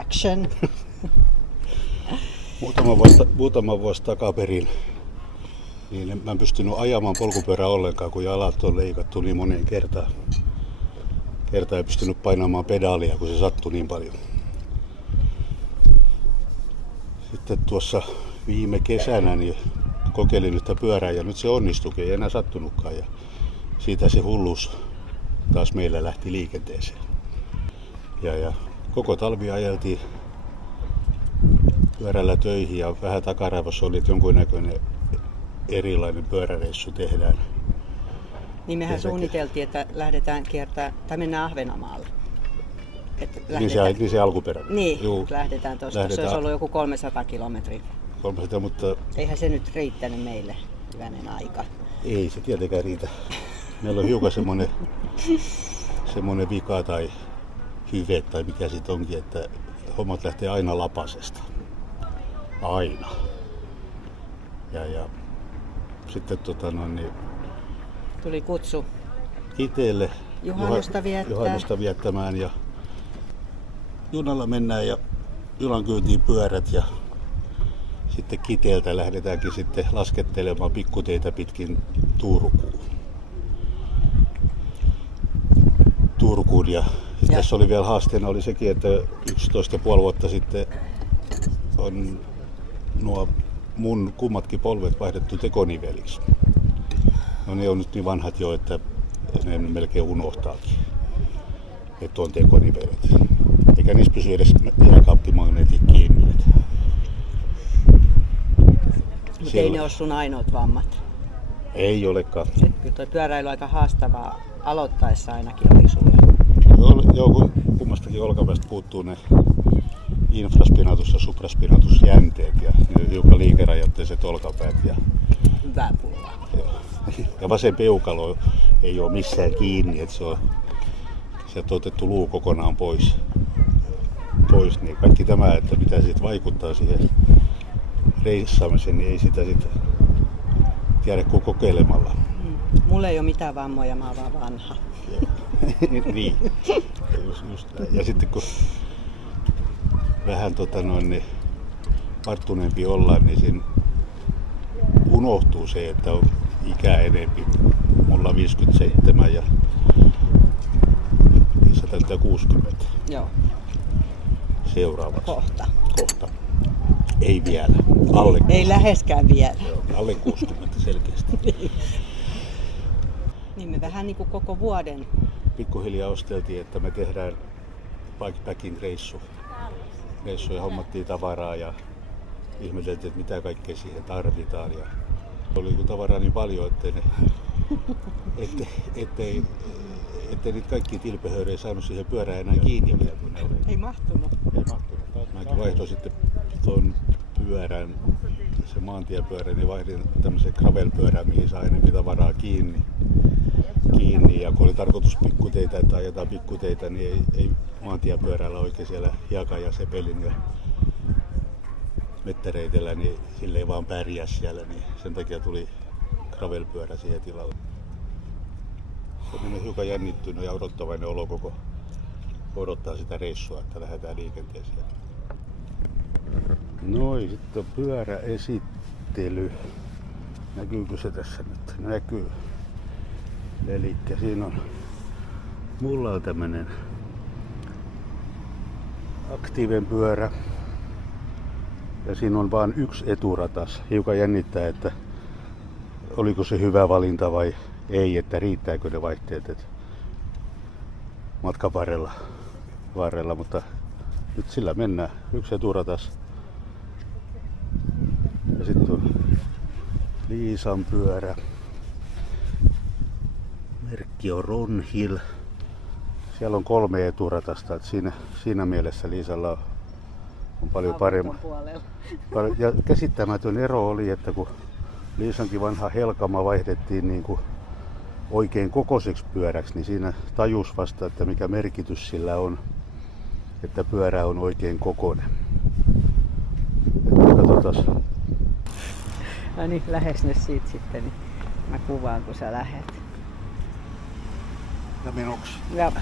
Action. Muutama vuosi takaperin niin mä en pystynyt ajamaan polkupyörää ollenkaan, kun jalat on leikattu niin moneen kertaan. Ei pystynyt painamaan pedaalia, kun se sattui niin paljon. Sitten tuossa viime kesänä niin kokeilin yhtä pyörää ja nyt se onnistuikin, ei enää sattunutkaan. Ja siitä se hulluus taas meillä lähti liikenteeseen. Ja koko talvi ajeltiin pyörällä töihin ja vähän takaraivossa oli, että jonkunnäköinen erilainen pyöräreissu tehdään. Niin mehän suunniteltiin, että lähdetään kiertämään, tai mennään Ahvenanmaalle. Niin se alkuperäinen. Niin, lähdetään tuosta. Se olisi ollut joku 300 kilometriä. 300, mutta... Eihän se nyt riittänyt meille, hyvänen aika. Ei se tietenkään riitä. Meillä on hiukan semmoinen vika tai hyve tai mikä sit onkin, että hommat lähtee aina lapasesta. Aina. Ja sitten tuli kutsu Kiteelle juhannusta viettämään ja junalla mennään ja junan kyytiin pyörät ja sitten Kiteeltä lähdetäänkin sitten laskettelemaan pikkuteitä pitkin Turkuun ja tässä oli vielä haasteena oli sekin, että 11,5 vuotta sitten on nuo mun kummatkin polvet vaihdettu tekoniveliksi. No ne on nyt niin vanhat jo, että ne melkein unohtaakin, että on tekonivelet. Eikä niissä pysy edes jääkaappimagneetit kiinni. Mutta ei ne ole sun ainoat vammat. Ei olekaan. Kyllä tuo pyöräily aika haastavaa aloittaessa ainakin oli sulle. Joo, kun kummastakin olkapäistä puuttuu ne infraspinatus ja supraspinatusjänteet ja ne hiukan liikerajoitteiset olkapäät. Hyvä pulla. Ja vasen peukalo ei ole missään kiinni, että sieltä on otettu luu kokonaan pois. Niin kaikki tämä, että mitä siitä vaikuttaa siihen reissaamiseen, niin ei sitä sitten tiedä kuin kokeilemalla. Mulla ei ole mitään vammoja, mä oon vaan vanha. Niin. Just. Ja sitten kun vähän varttuneempi ollaan, niin siinä unohtuu se, että on ikää enempi. Mulla on 57 ja 160. Joo. Seuraavaksi. Kohta. Ei vielä. Alle 60. Ei läheskään vielä. Joo, alle 60 selkeästi. Niin me vähän niin kuin koko vuoden. Pikkuhiljaa osteltiin, että me tehdään bikepacking reissu ja hommattiin tavaraa ja ihmeteltiin, että mitä kaikkea siihen tarvitaan. Ja oli tavaraa niin paljon, ettei niitä kaikki tilpehöyrejä saanut siihen pyörään enää kiinni. Ei mahtunut. Mäkin vaihdoin sitten tuon pyörän, se maantiepyörän, niin vaihdin tämmöisen gravelpyörään, mihin saa enemmän tavaraa kiinni. Ja kun oli tarkoitus pikkuteitä, että ajetaan pikkuteitä, niin ei maantiepyörällä oikein siellä hiekan ja sepelin ja mettäreitellä, niin sille ei vaan pärjää siellä, niin sen takia tuli gravelpyörä siihen tilalle. Se on hiukan jännittynyt ja odottavainen olo koko odottaa sitä reissua, että lähdetään liikenteeseen. Noin, sitten on pyöräesittely. Näkyykö se tässä nyt? Näkyy. Elikkä siinä on, mulla on tämmönen Activen pyörä. Ja siinä on vain yksi eturatas. Hiukan jännittää, että oliko se hyvä valinta vai ei, että riittääkö ne vaihteet matkan varrella, mutta nyt sillä mennään. Yksi eturatas. Ja sitten on Liisan pyörä. Merkki on Ronhill. Siellä on 3 eturatasta, että siinä mielessä Liisalla on paljon parempi. Ja käsittämätön ero oli, että kun Liisankin vanha Helkama vaihdettiin niin kuin oikein kokoiseksi pyöräksi, niin siinä tajus vasta, että mikä merkitys sillä on, että pyörä on oikein kokoinen. Että katsotaan. No niin, lähes nyt siitä sitten, niin mä kuvaan kun sä lähet. Ja menoksi. Ja.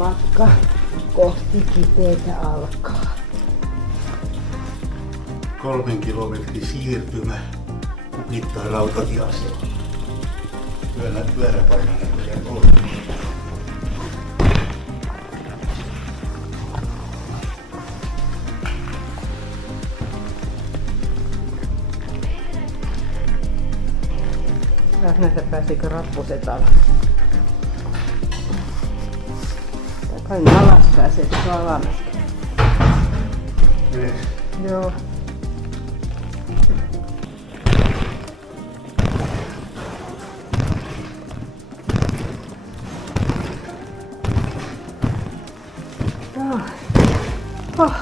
Matka kohti Kiteitä alkaa. 3 kilometrin siirtymä mittaa rautatieasema. Pyöräpainona tulee 3. Saat nähdä, pääsikö rappuset alas. Kai alas pääsee, että se on alamäski. Joo. Oh.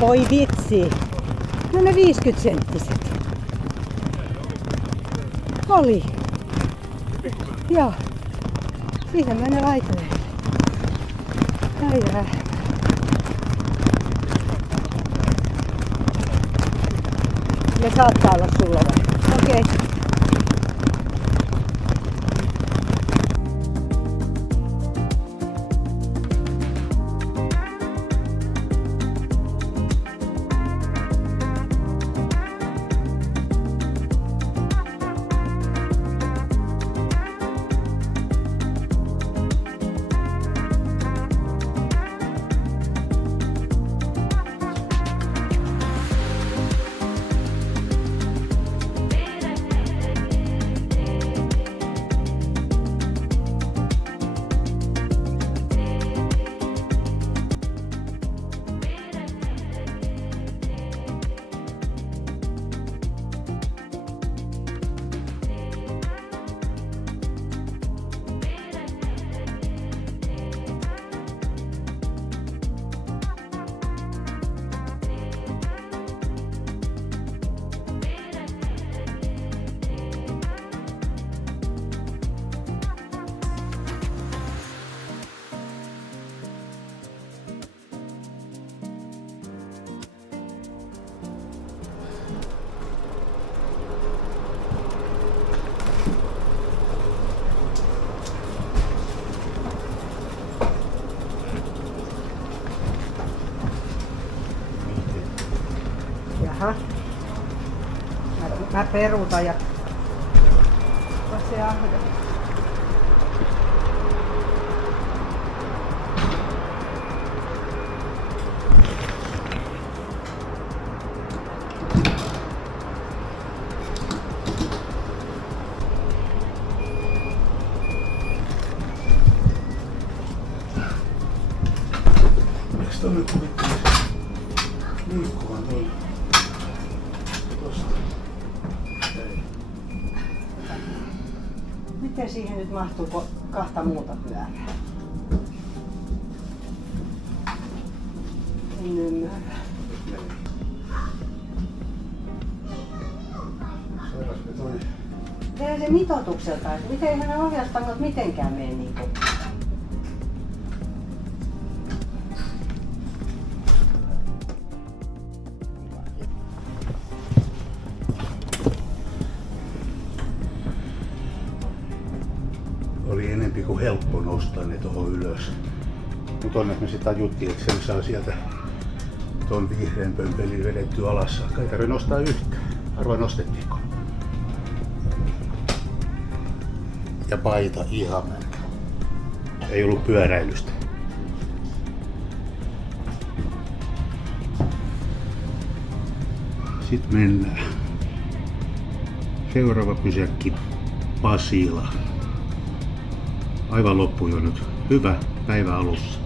Voi vitsi. No ne 50 senttiset. Oli. Joo. Siihen mä ne laitoin. Ai jää. Ne saattaa olla sulla vai? Okei. Okay. Mä peruutan ja... Se ahde. Miks tonne kuvittelis liikkuvan tuolla? Tosta. Miten siihen nyt mahtuu kahta muuta pyörää? En ymmärrä. Sairaas me toi. Miten se mitoitukselta, että miten ne ohjauspangot mitenkään mene niinku? Oli enempi kuin helppo nostaa ne tuohon ylös. Mutta onneksi me sitten tajuttiin, että sen saa sieltä ton vihreän pömpelin vedettyä alas saakka. Ei tarvitse nostaa yhtään. Arvoin nostettiinko? Ja paita ihan. Ei ollut pyöräilystä. Sitten mennään. Seuraava pysäkki Pasila. Aivan loppu jo nyt. Hyvä päivä alussa.